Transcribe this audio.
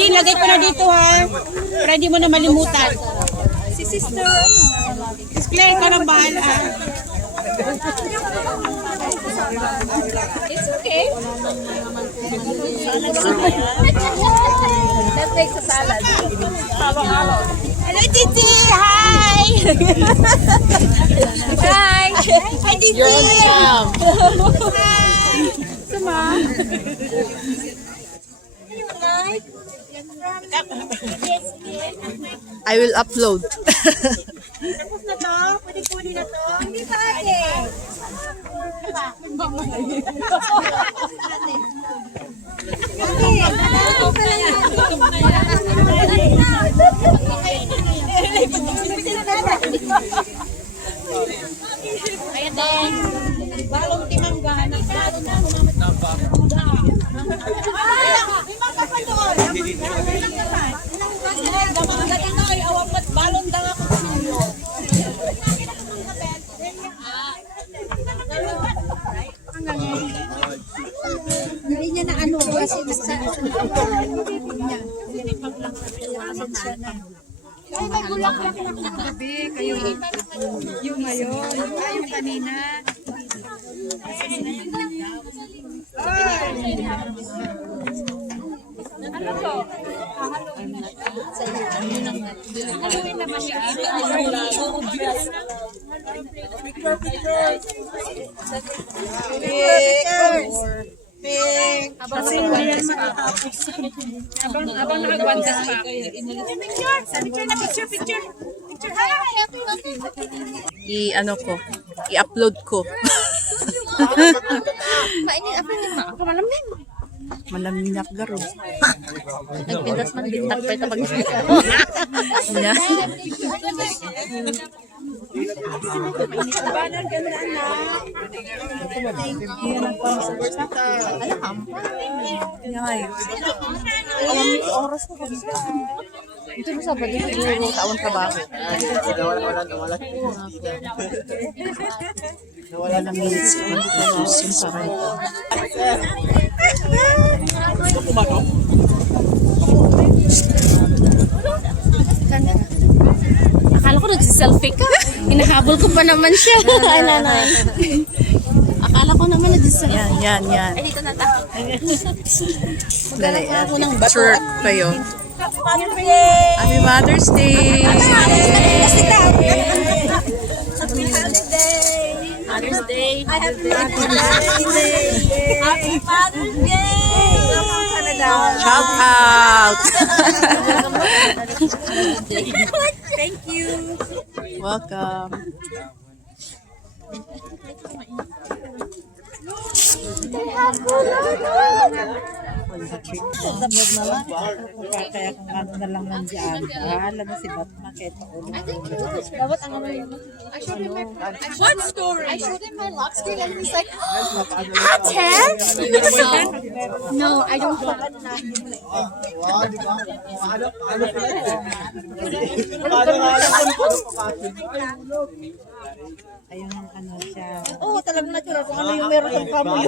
Di, lagay ko na dito ha. Para hindi mo na malimutan. Si sister, Miss Claire, ikaw nang bahala. it's okay. That makes a salad. Halo-halo. Hello, Titi! Hi! Hi! Hi, Titi! You're on cam. Sama. I will upload. Tapos na to? Pwede kunin na to? Hindi pa ate. Ayan din. Balong timangga. Balong na may mga pa doon. Balong daw ako sa inyo. Hindi niya na ano kasi sa ay, may bulaklak na gabi. Kayo, yung ngayon, yung kanina. Ano to? Haluin naman siya. Kasi hindi yan makatapos. Habang nakagwandas pa. Picture. I-ano ko. I-upload ko. Malaminyak garo. Nagpintas man bintak pa ito pag Yan. Banner ganda na. Yan. Oras ko kami. Ito na Sabado siguro taon trabaho. Nawala na minutes ko. Yung saray ko. Akala ko nagsiselfie ka. Hinahabol ko pa naman siya. Ay, nanay. Akala ko naman nagsiselfie. Yan. Ay, dito na tayo. Dali. Picture kayo. Happy Mother's Day! Mother's Day. Happy Mother's Day! Shout out! Thank you. Welcome. Sabog na lang. Kaya kung ano na lang nandiyan. Bahala na si Batman kahit ulo. What story? I showed him my lock screen and he's like, Ate? No, I don't Ayun ang ano siya. Oo, talagang natural. Kung ano yung meron ng kamoy.